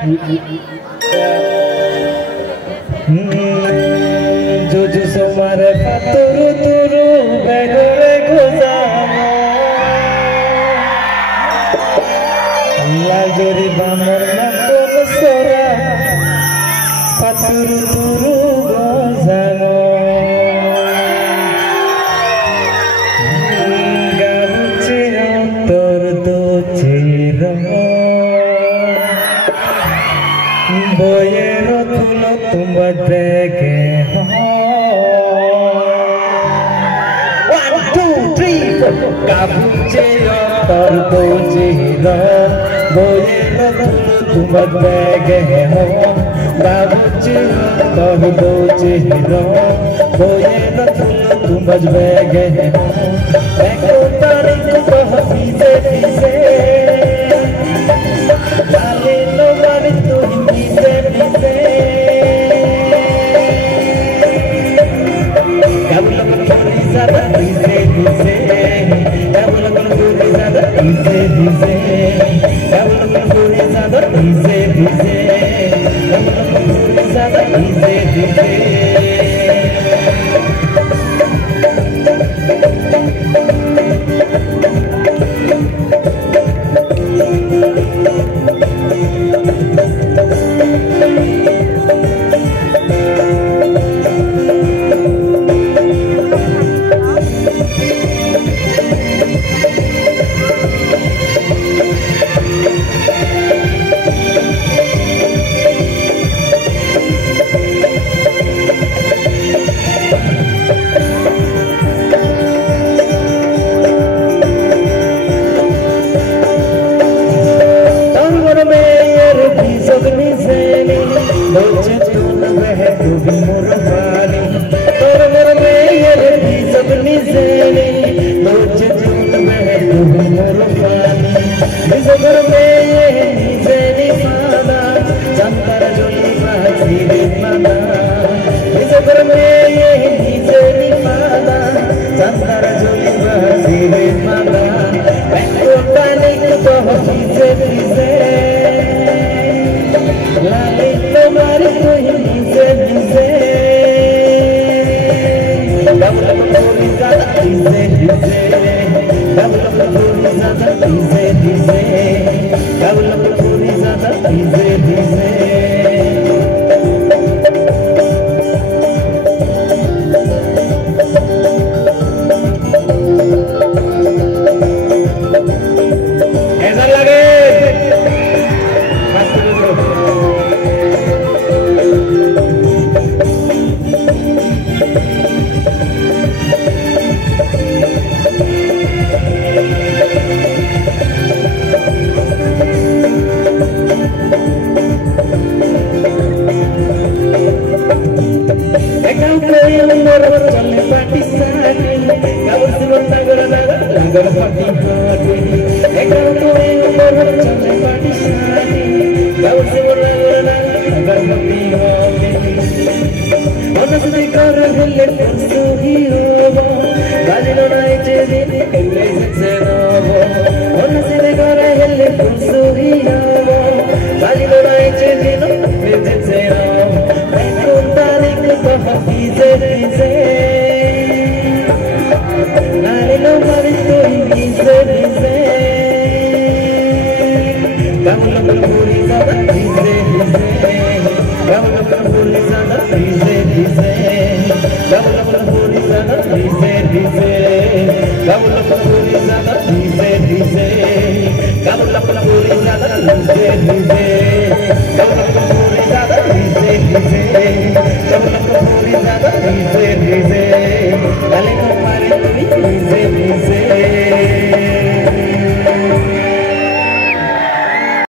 जो जो सोमार तुरु तुरु बेगरे गोजामो लाजोरी बामर नाकोन सोरा तुरु तुरु गोजानो गाबुचे अंतर दो चेरो बोयेरो तुलो तुम देखे हो 1 2 3 4 गाबुचे अंतर दो चेरो बोयेरो तुलो तुम देखे हो गाबुचे अंतर दो चेरो बोयेरो तुलो तुम देखे हो एको तारीख को पीछे पीछे डाले लो मारी तू पीछे पीछे काबुल पूरी ज़्यादा पीछे पीछे काबुल पूरी ज़्यादा पीछे पीछे काबुल पूरी ज़्यादा पीछे पीछे काबुल पूरी ज़्यादा पीछे पीछे Dale